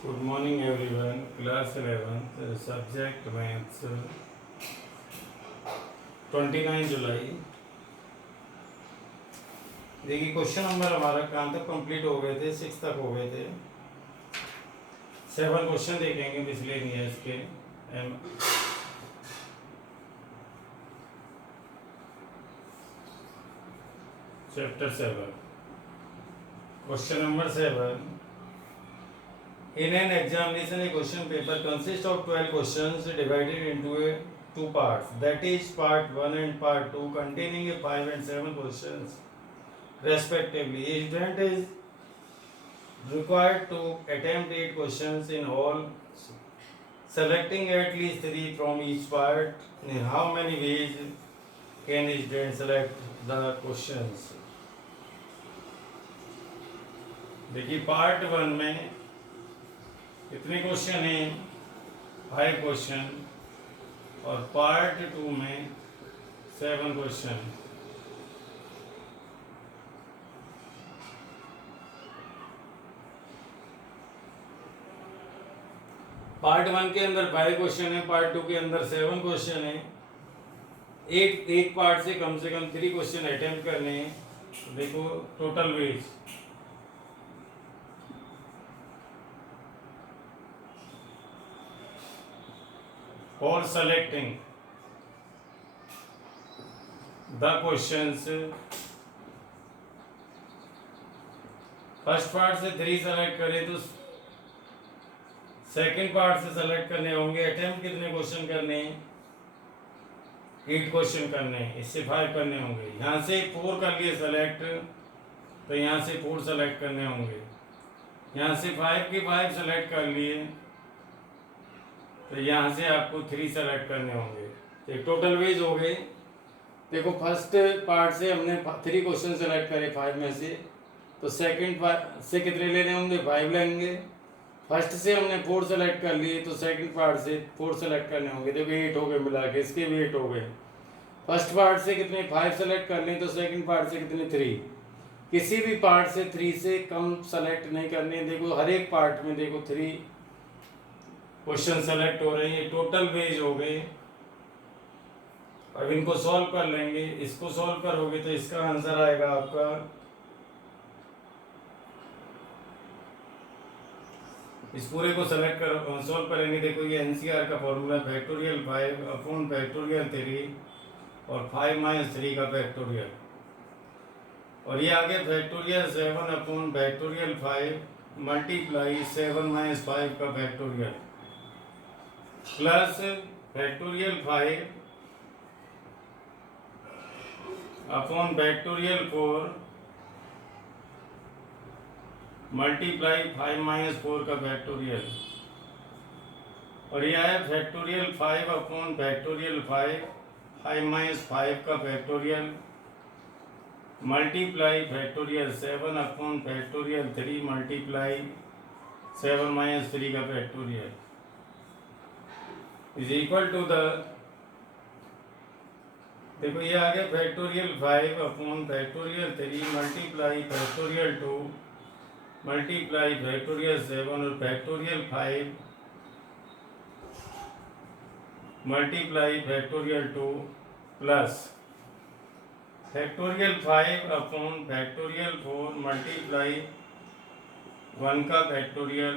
Good morning everyone. Class 11th, subject maths, 29 जुलाई। देखिए question number हमारा कहाँ तक कंप्लीट हो गए थे, 6 तक हो गए थे। 7 क्वेश्चन देखेंगे मिसलेनियस के। Chapter 7, question number 7। In an examination, a question paper consists of 12 questions divided into two parts. That is, part 1 and part 2, containing 5 and 7 questions respectively. A student is required to attempt 8 questions in all, selecting at least 3 from each part. In how many ways can a student select the questions? देखिए part 1 में कितने question हैं? 5 question. और part 2 में 7 question. Part 1 के अंदर 5 question है, part 2 के अंदर 7 क्वेश्चन है। एक पार्ट से कम 3 क्वेश्चन अटेम्प्ट करने हैं। देखो टोटल वेज और selecting the questions, first part से 3 सेलेक्ट करें तो सेकंड पार्ट से सेलेक्ट करने होंगे। अटेम्प्ट कितने क्वेश्चन करने हैं? 8 क्वेश्चन करने हैं, इससे 5 करने होंगे। यहाँ से 4 कर लिए सेलेक्ट, तो यहाँ से 4 सेलेक्ट करने होंगे। यहाँ से 5 के 5 सेलेक्ट कर लिए, तो यहाँ से आपको 3 सेलेक्ट करने होंगे। तो टोटल वेज हो गए। देखो फर्स्ट पार्ट से हमने 3 क्वेश्चन सेलेक्ट करे 5 में से, तो सेकंड पार्ट से कितने लेने होंगे? 5 लेंगे। फर्स्ट से हमने 4 सेलेक्ट कर लिए, तो सेकंड पार्ट से 4 सेलेक्ट करने होंगे। देखो 8 हो गए मिला के, इसके भी 8 हो गए। फर्स्ट पार्ट से कितने 5 सेलेक्ट कर लें, तो सेकंड पार्ट से कितने 3। किसी भी पार्ट से 3 से कम सेलेक्ट नहीं करने। देखो हर एक पार्ट में देखो 3 क्वेश्चन सेलेक्ट हो रहे हैं। टोटल वेज हो गए। अब इनको सॉल्व कर लेंगे। इसको सॉल्व करोगे तो इसका आंसर आएगा आपका इस पूरे को सेलेक्ट कर सॉल्व करेंगे। देखो ये एनसीआर का फॉर्मूला फैक्टोरियल 5 अपॉन फैक्टोरियल 3 और 5 - 3 का फैक्टोरियल, और ये आगे फैक्टोरियल 7 अपॉन फैक्टोरियल 5 मल्टीप्लाई 7 - 5 का factorial plus factorial 5 upon factorial 4 multiply 5 - 4 का फैक्टोरियल, और यह है फैक्टोरियल 5 अपॉन फैक्टोरियल 5 - 5 का factorial multiply factorial 7 upon factorial 3 multiply 7 - 3 का factorial is equal to the, देखो ये आ गया factorial 5 upon factorial 3 multiply factorial 2 multiply factorial 7 और factorial 5 multiply factorial 2 plus factorial 5 upon factorial 4 multiply 1 का फैक्टोरियल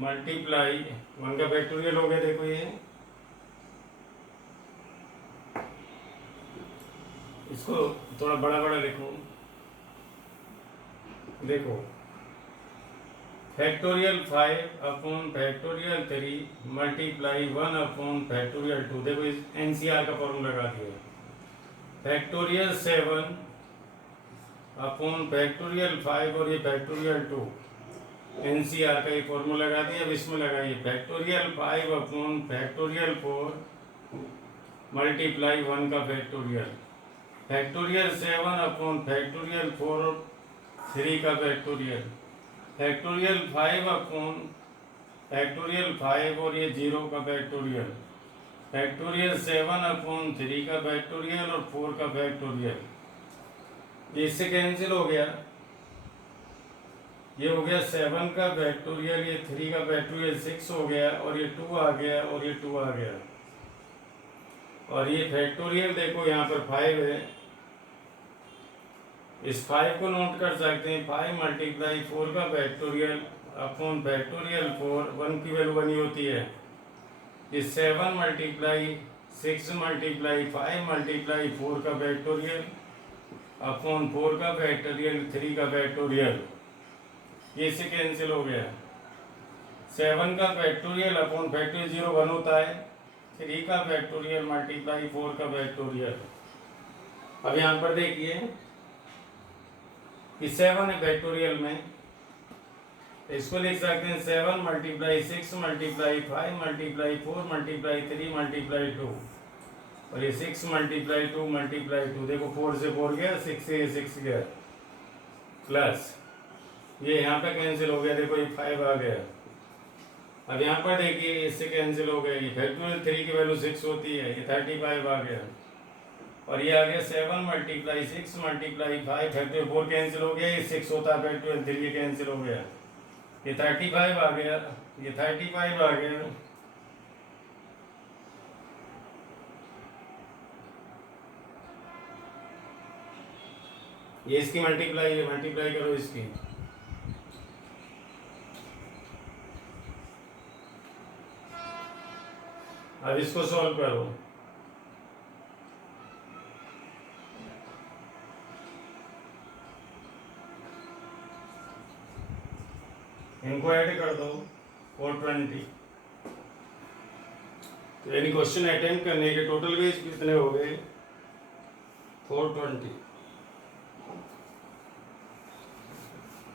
मल्टीप्लाई 1 का factorial हो गया। देखो ये इसको थोड़ा बड़ा बड़ा लिखो। देखो factorial 5 upon factorial 3 multiply 1 upon factorial 2। देखो इस एनसीआर का फॉर्मूला लगा दिया। फैक्टोरियल 7 अपॉन फैक्टोरियल 5 और ये फैक्टोरियल 2, एनसीआर का ये फॉर्मूला लगा दिया। अब इसमें लगाइए फैक्टोरियल 5 अपॉन फैक्टोरियल 4 मल्टीप्लाई 1 का फैक्टोरियल फैक्टोरियल 7 अपॉन फैक्टोरियल 4 3 का फैक्टोरियल फैक्टोरियल 5 अपॉन फैक्टोरियल 5 और ये 0 का फैक्टोरियल फैक्टोरियल 7 अपॉन 3 का फैक्टोरियल और 4 का फैक्टोरियल। इससे कैंसिल हो गया। ये हो गया 7 का फैक्टोरियल, ये 3 का फैक्टोरियल 6 हो गया, और ये 2 आ गया, और ये 2 आ गया, और ये फैक्टोरियल देखो यहाँ पर 5 है। इस 5 को नोट कर सकते हैं, 5 मल्टीप्लाई 4 का फैक्टोरियल अपॉन फैक्टोरियल 4, 1 की वैल्यू 1 ही होती है। ये 7 मल्टीप्लाई 6 मल्टीप्लाई 5 मल्टीप्लाई 4 का फैक्टोरियल अपॉन 4 का फैक्टोरियल 3 का फैक्टोरियल, ये इससे कैंसिल हो गया। 7 का फैक्टोरियल अपॉन फैक्टोरियल 0 1 होता है, 3 का फैक्टोरियल मल्टीप्लाई 4 का फैक्टोरियल। अब यहाँ पर देखिए कि 7 है फैक्टोरियल में, इसको लिख सकते हैं 7 multiply 6 multiply 5 multiply 4 multiply 3 multiply 2, और ये 6 मल्टीप्लाई 2 मल्टीप्लाई 2, देखो 4 से 4 गया, 6 से 6 गया, प्लस ये यहाँ पे कैंसिल हो गया, देखो ये 5 आ गया। अब यहाँ पर देखिए इससे कैंसिल हो गया, ये फैक्टोरियल 3 की वैल्यू 6 होती है, ये 35 आ गया, और ये आ गया 7 मल्टीप्लाई 6 मल्टीप्लाई 5 फैक्टोरियल 4 कैंसिल हो गया, ये 6 होता है फैक्टोरियल 3, ये कैंसिल हो गया, ये 35 आ गया, ये 35 आ गया। ये इसकी मल्टीप्लाई करो इसकी, अब इसको सॉल्व करो। इनको ऐड कर दो 420, तो यानी क्वेश्चन अटेम्प्ट करने के टोटल वेज कितने हो गए 420।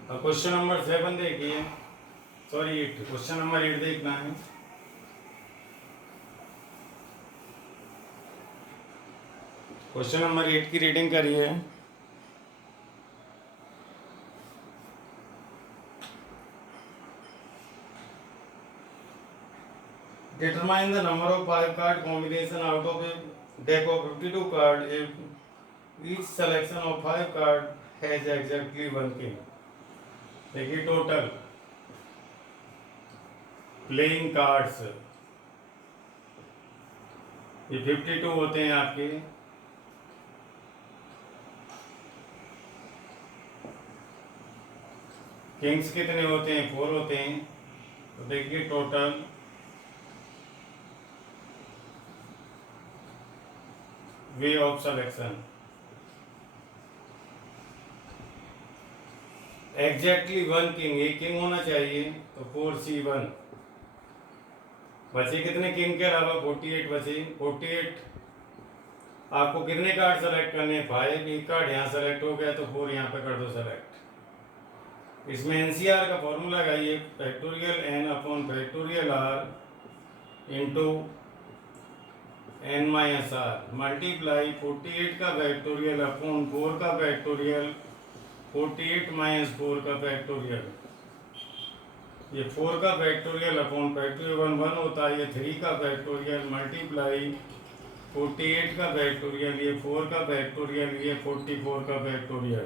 अब क्वेश्चन नंबर 7 देखिए, सॉरी 8, क्वेश्चन नंबर 8 देखना है। क्वेश्चन नंबर 8 की रीडिंग करिए। Determine the number of 5 card combination out of a deck of 52 card if each selection of 5 card has exactly 1 king। देखिए टोटल प्लेइंग कार्ड्स ये 52 होते हैं आपके, किंग्स कितने होते हैं 4 होते हैं। तो देखिए total way of selection exactly 1 king, एक किंग होना चाहिए, तो 4C1 बचे कितने किंग के अलावा 48 बचे। 48 आपको कितने कार्ड सेलेक्ट करने हैं 5, एक कार्ड यहाँ सेलेक्ट हो गया तो 4 यहाँ पे कर दो सेलेक्ट। इसमें एनसीआर का फॉर्मूला लगाइए, factorial n upon factorial r into n minus R multiply 48 का फैक्टोरियल अपॉन 4 का फैक्टोरियल 48 माइनस 4 का फैक्टोरियल, ये 4 का फैक्टोरियल अपॉन फैक्टोरियल 1 होता है, ये 3 का फैक्टोरियल मल्टीप्लाई 48 का फैक्टोरियल, ये 4 का फैक्टोरियल, ये 44 का फैक्टोरियल,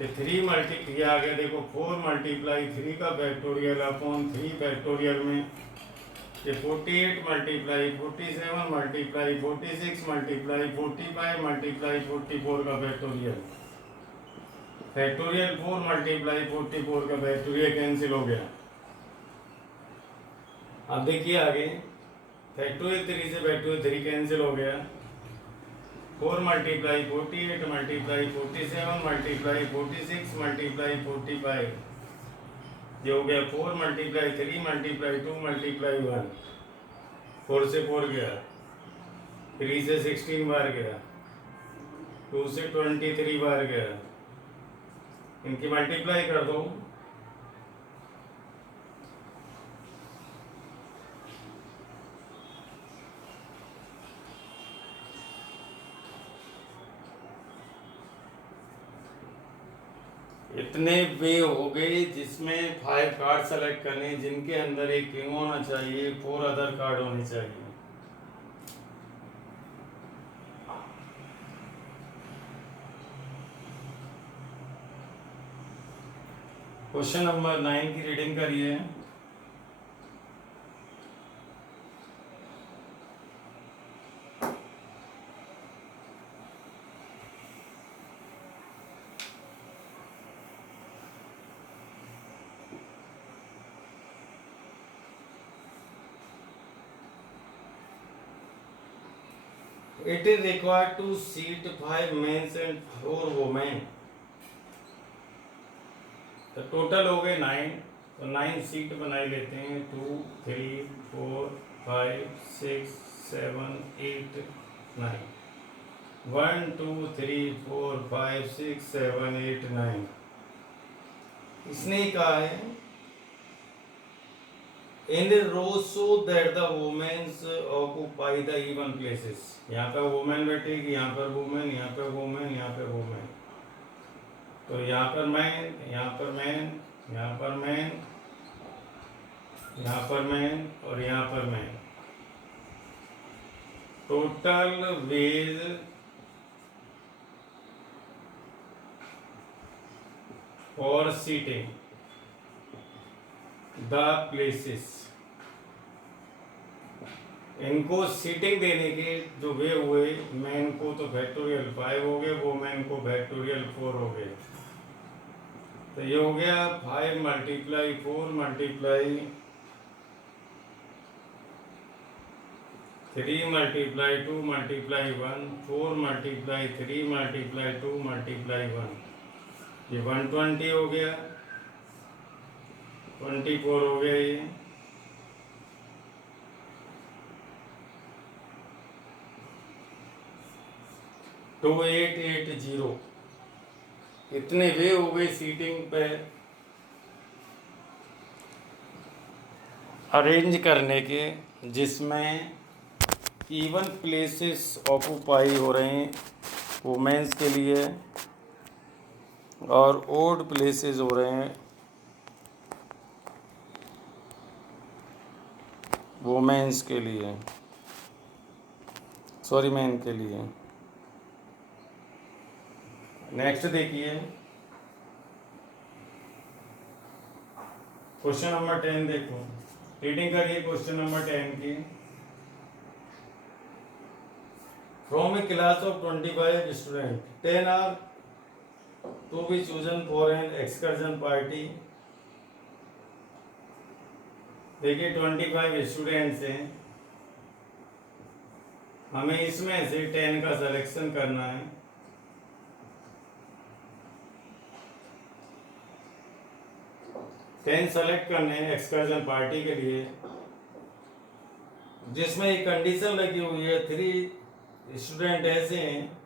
ये 3 मल्टी ये आ गया देखो 4 मल्टीप्लाई 3 का फैक्टोरियल अपॉन 3 फैक्टोरियल में, ये 48 मल्टीप्लाई 47 मल्टीप्लाई 46 मल्टीप्लाई 45 मल्टीप्लाई 44 का फैक्टोरियल, फैक्टोरियल 4 मल्टीप्लाई 44 का फैक्टोरियल कैंसिल हो गया। अब देखिए आगे फैक्टोरियल 3 से फैक्टोरियल 3 कैंसिल हो गया, 4 मल्टीप्लाई 48 मल्टीप्लाई 47 मल्टीप्लाई 46 मल्टीप्लाई 45, ये हो गया 4 मल्टीप्लाई 3 मल्टीप्लाई 2 मल्टीप्लाई 1, 4 से 4 गया, 3 से 16 बार गया, 2 से 23 बार गया, इनकी मल्टीप्लाई कर दो, इतने वे हो गए जिसमें 5 कार्ड सेलेक्ट करने, जिनके अंदर एक किंग होना चाहिए, 4 अदर कार्ड होने चाहिए। क्वेश्चन नंबर 9 की रीडिंग करिए। It is required to seat 5 men and 4 women। तो टोटल हो गए 9, तो 9 सीट बनाई लेते हैं। 2 3 4 5 6 7 8 9। 1 2 3 4 5 6 7 8 9। इसने कहा है इन rows so that the women occupy the even places। यहाँ पर वुमेन बैठेगी, यहाँ पर वुमेन, यहाँ पर वुमेन, यहाँ पर वुमेन। तो यहाँ पर मैन, यहाँ पर मैन, यहाँ पर मैन, यहाँ पर मैन और यहाँ पर man. Total ways for seating the places. इनको सीटिंग देने के जो वे हुए, मैन को तो फैक्टोरियल 5 हो गए, वो मैन को फैक्टोरियल 4 हो गए। तो ये हो गया 5 multiply 4 multiply 3 multiply 2 multiply 1 4 multiply 3 multiply 2 multiply 1। ये 120 हो गया, 24 हो गया ये। टू 880 इतने वे हो गए सीटिंग पे अरेंज करने के, जिसमें इवन प्लेसेस ऑक्यूपाई हो रहे हैं वुमेन्स के लिए और ओड प्लेसेस हो रहे हैं वुमेन्स के लिए, सॉरी मैन के लिए। नेक्स्ट देखिए क्वेश्चन नंबर 10 देखो, रीडिंग करिए क्वेश्चन नंबर 10 की। From a class of 25 student 10 are to be chosen for an excursion party. देखिए 25 स्टूडेंट्स हैं, हमें इसमें से 10 का सिलेक्शन करना है। सेलेक्ट करने हैं एक्सकर्जन पार्टी के लिए, जिसमें एक कंडीशन लगी हुई है 3 स्टूडेंट ऐसे हैं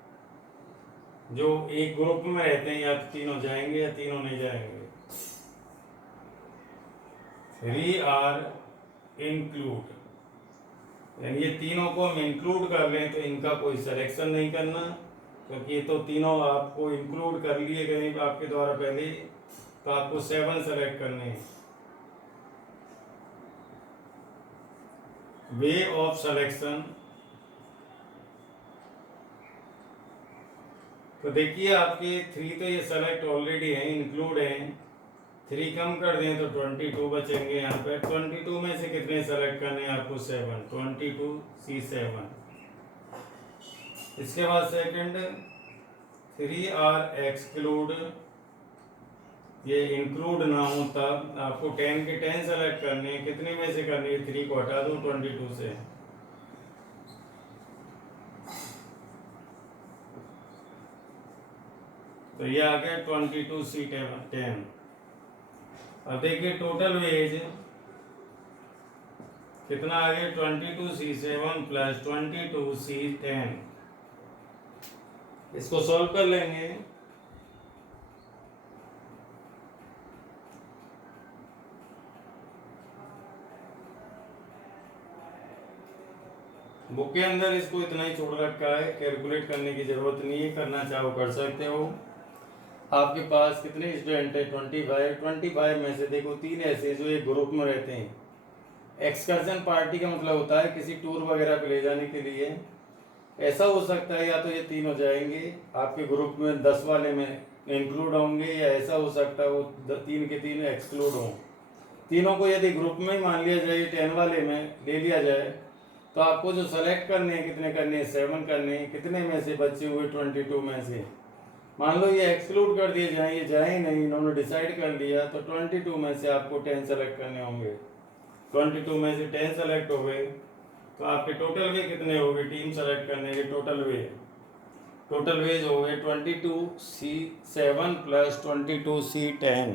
जो एक ग्रुप में रहते हैं, या तीनों जाएंगे या तीनों नहीं जाएंगे। 3 आर इंक्लूड, यानी ये तीनों को हम इंक्लूड कर लें तो इनका कोई सिलेक्शन नहीं करना, क्योंकि ये तो तीनों आपको इंक्लूड कर लिए गए आपके द्वारा पहले, तो आपको 7 सेलेक्ट करने हैं। वे ऑफ सिलेक्शन, तो देखिए आपके 3 तो ये सेलेक्ट ऑलरेडी हैं, इंक्लूड हैं। 3 कम कर दें तो 22 बचेंगे। यहाँ पे 22 में से कितने सेलेक्ट करने हैं आपको? 7, 22 C7। इसके बाद सेकंड 3 आर एक्सक्लूड, ये इंक्लूड ना हो तब आपको 10 के 10 सेलेक्ट करने हैं। कितने में से करनी है? 3 को हटा दो 22 से। तो ये आ गया 22 C10। अब देखिए टोटल वेज कितना आ गया? 22 C7 प्लस 22 C10। इसको सॉल्व कर लेंगे। बुक के अंदर इसको इतना ही छोड़ रखा है, कैलकुलेट करने की जरूरत नहीं है, करना चाहो कर सकते हो। आपके पास कितने स्टूडेंट है? 25 में से देखो 3 ऐसे जो एक ग्रुप में रहते हैं। एक्सकर्जन पार्टी का मतलब होता है किसी टूर वगैरह पे ले जाने के लिए। ऐसा हो सकता है या तो ये तीनों जाएंगे आपके ग्रुप में, 10 वाले में इंक्लूड होंगे या ऐसा हो सकता है वो 3 के 3 एक्सक्लूड हों। तीनों को यदि ग्रुप में ही मान लिया जाए 10 वाले में ले लिया जाए तो आपको जो सेलेक्ट करने हैं कितने करने हैं 7 करने हैं। कितने में से बचे हुए 22 में से मान लो ये एक्सक्लूड कर दिए जाए, ये जाए ही नहीं, इन्होंने डिसाइड कर लिया तो 22 में से आपको 10 सेलेक्ट करने होंगे। 22 में से 10 सेलेक्ट हो गए तो आपके टोटल वे कितने हो गए टीम सेलेक्ट करने के टोटल वेज हो गए 22C7 + 22C10।